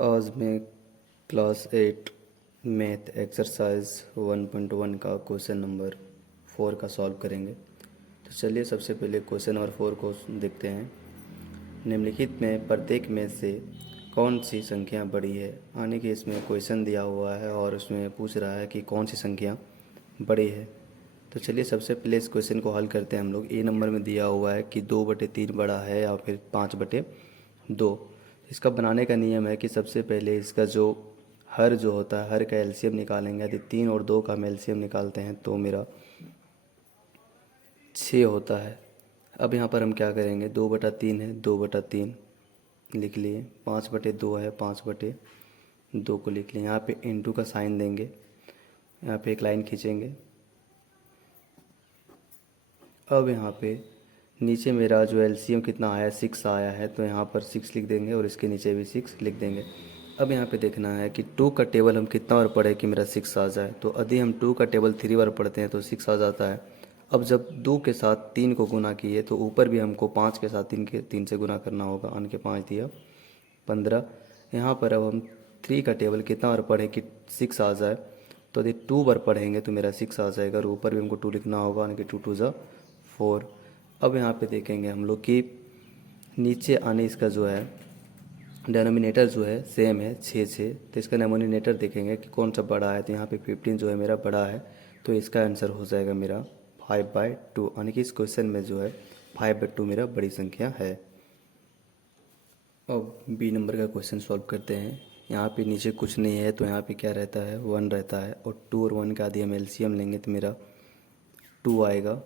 आज मैं class 8 math exercise 1.1 का क्वेश्चन नंबर 4 का सॉल्व करेंगे। तो चलिए सबसे पहले क्वेश्चन नंबर 4 को देखते हैं। निम्नलिखित में प्रत्येक में से कौन सी संख्या बड़ी है। यानी कि इसमें क्वेश्चन दिया हुआ है और उसमें पूछ रहा है कि कौन सी संख्या बड़ी है। तो चलिए सबसे पहले इस क्वेश्चन को हल करते हैं हम लोग। ए नंबर में दिया हुआ है कि 2/3 बड़ा है या फिर 5/2। इसका बनाने का नियम है कि सबसे पहले इसका जो हर जो होता है हर का एलसीएम निकालेंगे। यदि 3 और 2 का हम एलसीएम निकालते हैं तो मेरा 6 होता है। अब यहाँ पर हम क्या करेंगे, 2/3 है 2/3 लिख लिए, 5/2 है 5/2 को लिख लिए। यहाँ पे इंटू का साइन देंगे, यहाँ पे एक लाइन खींचेंगे। अब यहाँ पे नीचे मेरा जो एलसीएम कितना आया, 6 आया है, तो यहाँ पर 6 लिख देंगे और इसके नीचे भी 6 लिख देंगे। अब यहाँ पे देखना है कि 2 का टेबल हम कितना बार पढ़े कि मेरा 6 आ जाए। तो यदि हम 2 का टेबल 3 बार पढ़ते हैं तो 6 आ जाता है। अब जब 2 के साथ 3 को गुना किए तो ऊपर भी हमको 5 के साथ 3 से गुना करना होगा। अन के 5 दिया 15। यहाँ पर अब हम 3 का टेबल कितना बार पढ़े कि 6 आ जाए। तो यदि 2 बार पढ़ेंगे तो मेरा 6 आ जाएगा और ऊपर भी हमको 2 लिखना होगा, यानी कि 2 2 ज़ा 4। अब यहाँ पे देखेंगे हम लोग कि नीचे आने इसका जो है डेनोमिनेटर जो है सेम है 6 तो इसका डेनोमिनेटर देखेंगे कि कौन सा बड़ा है। तो यहाँ पे 15 जो है मेरा बड़ा है, तो इसका आंसर हो जाएगा मेरा 5/2। यानी कि इस क्वेश्चन में जो है 5/2 मेरा बड़ी संख्या है। अब बी नंबर का क्वेश्चन सॉल्व करते हैं। यहाँ पे नीचे कुछ नहीं है तो यहाँ पे क्या रहता है, 1 रहता है, और 2 और 1 का यदि हम एलसीएम लेंगे तो मेरा 2 आएगा।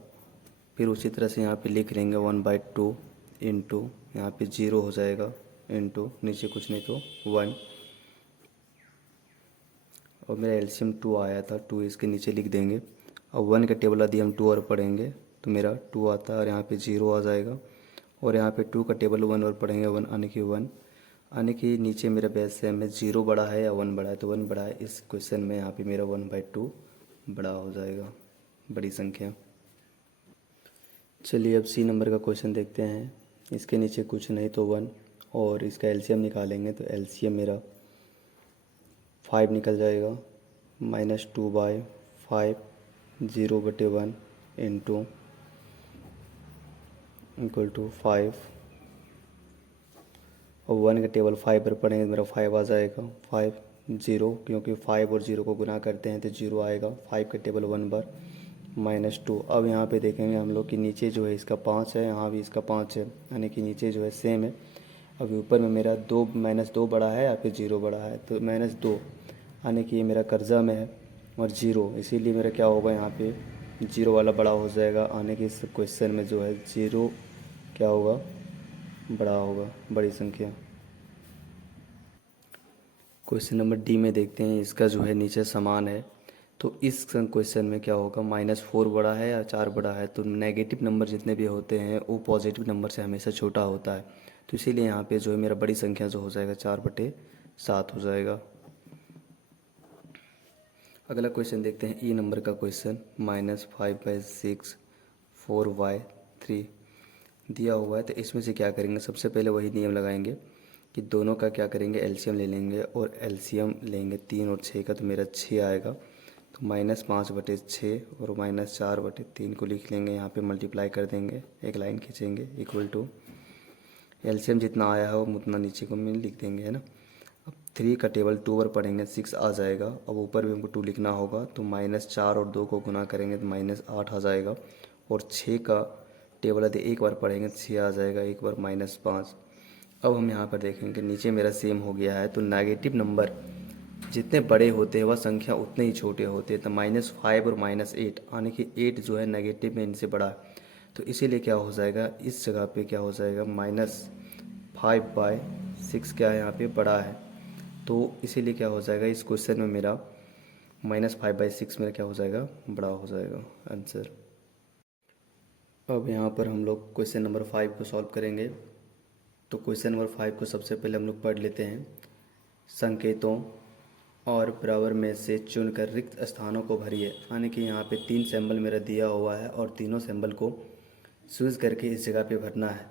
फिर उसी तरह से यहाँ पे लिख लेंगे 1/2 इंटू, यहाँ पे 0 हो जाएगा, इंटू नीचे कुछ नहीं तो 1। और मेरा एलसीएम 2 आया था, 2 इसके नीचे लिख देंगे। अब 1 का टेबल यदि हम 2 और पढ़ेंगे तो मेरा 2 आता है और यहाँ पे 0 आ जाएगा। और यहाँ पे 2 का टेबल 1 और पढ़ेंगे 1 यानी कि 1, यानी कि नीचे मेरा बेस सेम है, 0 बड़ा है या 1 बड़ा है, तो 1 बड़ा है। इस क्वेश्चन में यहाँ पे मेरा 1/2 बड़ा हो जाएगा, बड़ी संख्या। चलिए अब सी नंबर का क्वेश्चन देखते हैं। इसके नीचे कुछ नहीं तो 1, और इसका एलसीएम निकालेंगे तो एलसीएम मेरा 5 निकल जाएगा, -2/5 0/1 इंटू इक्वल टू 5। और 1 का टेबल 5 पर पढ़ेंगे तो मेरा 5 आ जाएगा, 5 0, क्योंकि 5 और 0 को गुना करते हैं तो 0 आएगा। 5 का टेबल 1 बार -2। अब यहाँ पे देखेंगे हम लोग कि नीचे जो है इसका 5 है, यहाँ भी इसका 5 है, यानी कि नीचे जो है सेम है। अभी ऊपर में मेरा 2 -2 बड़ा है या फिर 0 बड़ा है, तो -2 यानी कि ये मेरा कर्जा में है, और 0 इसीलिए मेरा क्या होगा, यहाँ पे 0 वाला बड़ा हो जाएगा। यानी कि इस क्वेश्चन में जो है 0 क्या होगा, बड़ा होगा, बड़ी संख्या। क्वेश्चन नंबर डी में देखते हैं। इसका जो है नीचे समान है, तो इस क्वेश्चन में क्या होगा, -4 बड़ा है या 4 बड़ा है। तो नेगेटिव नंबर जितने भी होते हैं वो पॉजिटिव नंबर से हमेशा छोटा होता है, तो इसीलिए यहाँ पे जो है मेरा बड़ी संख्या जो हो जाएगा 4/7 हो जाएगा। अगला क्वेश्चन देखते हैं, ई नंबर का क्वेश्चन। -5/6 4/3 दिया हुआ है, तो इसमें से क्या करेंगे, सबसे पहले वही नियम लगाएंगे कि दोनों का क्या करेंगे, एलसीएम ले लेंगे, और एलसीएम लेंगे 3 और 6 का, तो मेरा 6 आएगा। तो -5/6 और -4/3 को लिख लेंगे, यहाँ पे मल्टीप्लाई कर देंगे, एक लाइन खींचेंगे, इक्वल टू एलसीएम जितना आया है वो उतना नीचे को में लिख देंगे, है ना। अब 3 का टेबल 2 बार पढ़ेंगे 6 आ जाएगा। अब ऊपर भी हमको 2 लिखना होगा, तो -4 और 2 को गुना करेंगे तो -8 आ जाएगा। और 6 का टेबल यदि एक बार पढ़ेंगे तो 6 आ जाएगा, एक बार -5। अब हम यहाँ पर देखेंगे नीचे मेरा सेम हो गया है, तो नेगेटिव नंबर जितने बड़े होते हैं वह संख्या उतने ही छोटे होते हैं। तो -5 और -8, यानी कि 8 जो है नेगेटिव में इनसे बड़ा है, तो इसीलिए क्या हो जाएगा, इस जगह पे क्या हो जाएगा, -5/6 क्या है यहाँ पे बड़ा है, तो इसीलिए क्या हो जाएगा, इस क्वेश्चन में मेरा -5/6 मेरा क्या हो जाएगा, बड़ा हो जाएगा आंसर। अब यहाँ पर हम लोग क्वेश्चन नंबर 5 को सॉल्व करेंगे। तो क्वेश्चन नंबर 5 को सबसे पहले हम लोग पढ़ लेते हैं। संकेतों और बराबर में से चुनकर रिक्त स्थानों को भरिए। यानी कि यहाँ पे 3 सिंबल मेरा दिया हुआ है और तीनों सिंबल को चूज़ करके इस जगह पे भरना है।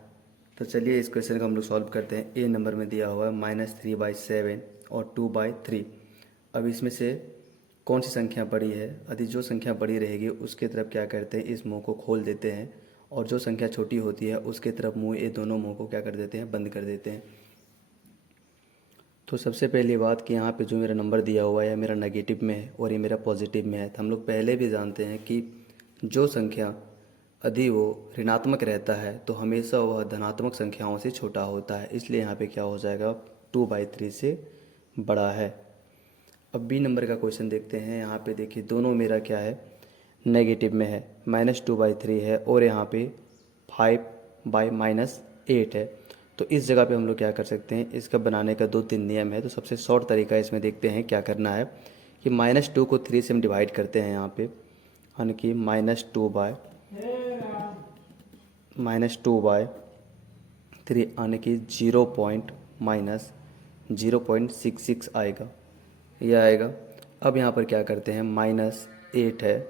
तो चलिए इस क्वेश्चन को हम लोग सॉल्व करते हैं। ए नंबर में दिया हुआ है -3/7 और 2/3। अब इसमें से कौन सी संख्या बड़ी है? यदि जो संख्या बड़ी रहेगी उसके तरफ क्या करते हैं, इस मुंह को खोल देते हैं, और जो संख्या छोटी होती है उसके तरफ मुंह, ये दोनों मुंह को क्या कर देते हैं, बंद कर देते हैं। तो सबसे पहली बात कि यहाँ पे जो मेरा नंबर दिया हुआ है मेरा नेगेटिव में है और ये मेरा पॉजिटिव में है। तो हम लोग पहले भी जानते हैं कि जो संख्या यदि वो ऋणात्मक रहता है तो हमेशा वह धनात्मक संख्याओं से छोटा होता है, इसलिए यहाँ पे क्या हो जाएगा, 2/3 से बड़ा है। अब बी नंबर का क्वेश्चन देखते हैं। यहाँ पे देखिए दोनों मेरा क्या है, नेगेटिव में है, -2/3 है और यहाँ पे 5/-8 है। तो इस जगह पे हम लोग क्या कर सकते हैं, इसका बनाने का 2-3 नियम है। तो सबसे शॉर्ट तरीका इसमें देखते हैं क्या करना है कि -2 को 3 से हम डिवाइड करते हैं यहाँ पे, यानी कि -2/3 यानी कि 0.-0.66 आएगा, यह आएगा। अब यहाँ पर क्या करते हैं, -8 है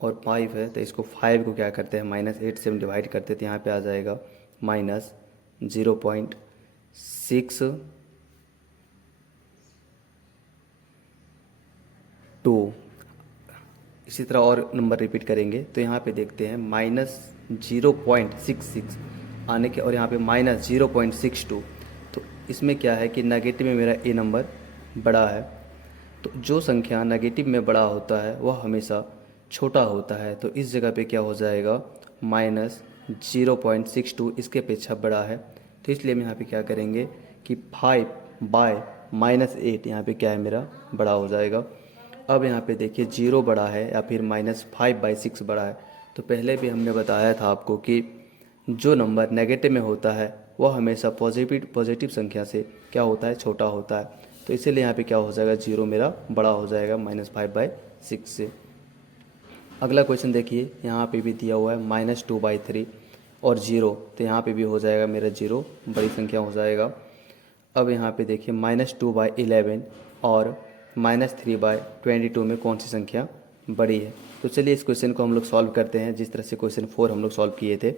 और 5 है, तो इसको 5 को क्या करते हैं, -8 से हम डिवाइड करते हैं, तो यहाँ पे आ जाएगा -0.62। इसी तरह और नंबर रिपीट करेंगे तो यहाँ पे देखते हैं -0.66 आने के, और यहाँ पे -0.62। तो इसमें क्या है कि नेगेटिव में मेरा ए नंबर बड़ा है। तो जो संख्या नेगेटिव में बड़ा होता है वह हमेशा छोटा होता है। तो इस जगह पे क्या हो जाएगा, -0.62 इसके अपेक्षा बड़ा है। तो इसलिए हम यहाँ पे क्या करेंगे कि 5/-8 यहाँ पे क्या है, मेरा बड़ा हो जाएगा। अब यहाँ पे देखिए 0 बड़ा है या फिर -5/6 बड़ा है। तो पहले भी हमने बताया था आपको कि जो नंबर नेगेटिव में होता है वह हमेशा पॉजिटिव संख्या से क्या होता है, छोटा होता है। तो इसीलिए यहाँ पे क्या हो जाएगा, 0 मेरा बड़ा हो जाएगा -5/6 से। अगला क्वेश्चन देखिए, यहाँ पे भी दिया हुआ है -2/3 और 0, तो यहाँ पे भी हो जाएगा मेरा 0 बड़ी संख्या हो जाएगा। अब यहाँ पे देखिए -2/11 और -3/22 में कौन सी संख्या बड़ी है? तो चलिए इस क्वेश्चन को हम लोग सॉल्व करते हैं जिस तरह से क्वेश्चन 4 हम लोग सॉल्व किए थे।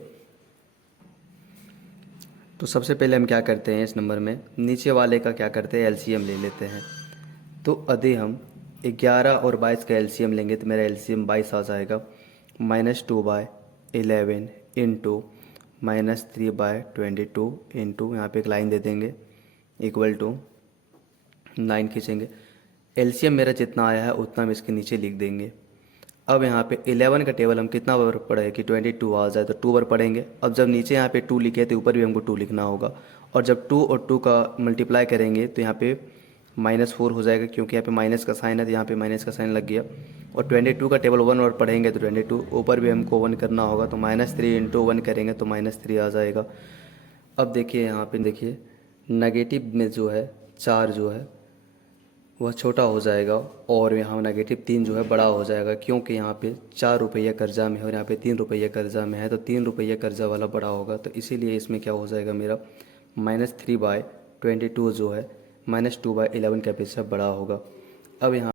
तो सबसे पहले हम क्या करते हैं, इस नंबर में नीचे वाले का क्या करते हैं, एलसीएम ले लेते हैं। तो यदि हम 11 और 22 का एलसीएम लेंगे तो मेरा एलसीएम 22 आ जाएगा। -2/11 इंटू -3/22 इंटू, यहाँ पे एक लाइन दे देंगे, इक्वल टू 9 खींचेंगे। एलसीएम मेरा जितना आया है उतना हम इसके नीचे लिख देंगे। अब यहाँ पे 11 का टेबल हम कितना बार पढ़े कि 22 आ जाए तो 2 बार पढ़ेंगे। अब जब नीचे यहाँ पे 2 लिखे तो ऊपर भी हमको 2 लिखना होगा, और जब 2 और 2 का मल्टीप्लाई करेंगे तो यहाँ पे -4 हो जाएगा, क्योंकि यहाँ पे माइनस का साइन है तो यहाँ पे माइनस का साइन लग गया। और 22 का टेबल 1 और पढ़ेंगे तो 22 ऊपर भी हमको 1 करना होगा, तो -3 इंटू 1 करेंगे तो -3 आ जाएगा। अब देखिए यहाँ पे देखिए नेगेटिव में जो है 4 जो है वह छोटा हो जाएगा, और यहाँ -3 जो है बड़ा हो जाएगा, क्योंकि यहाँ पे 4 रुपये कर्जा में है और यहाँ पे 3 रुपये कर्जा में है, तो 3 रुपये कर्जा वाला बड़ा होगा। तो इसीलिए इसमें क्या हो जाएगा, मेरा -3/22 जो है -2/11 के अपेक्षा बड़ा होगा। अब यहाँ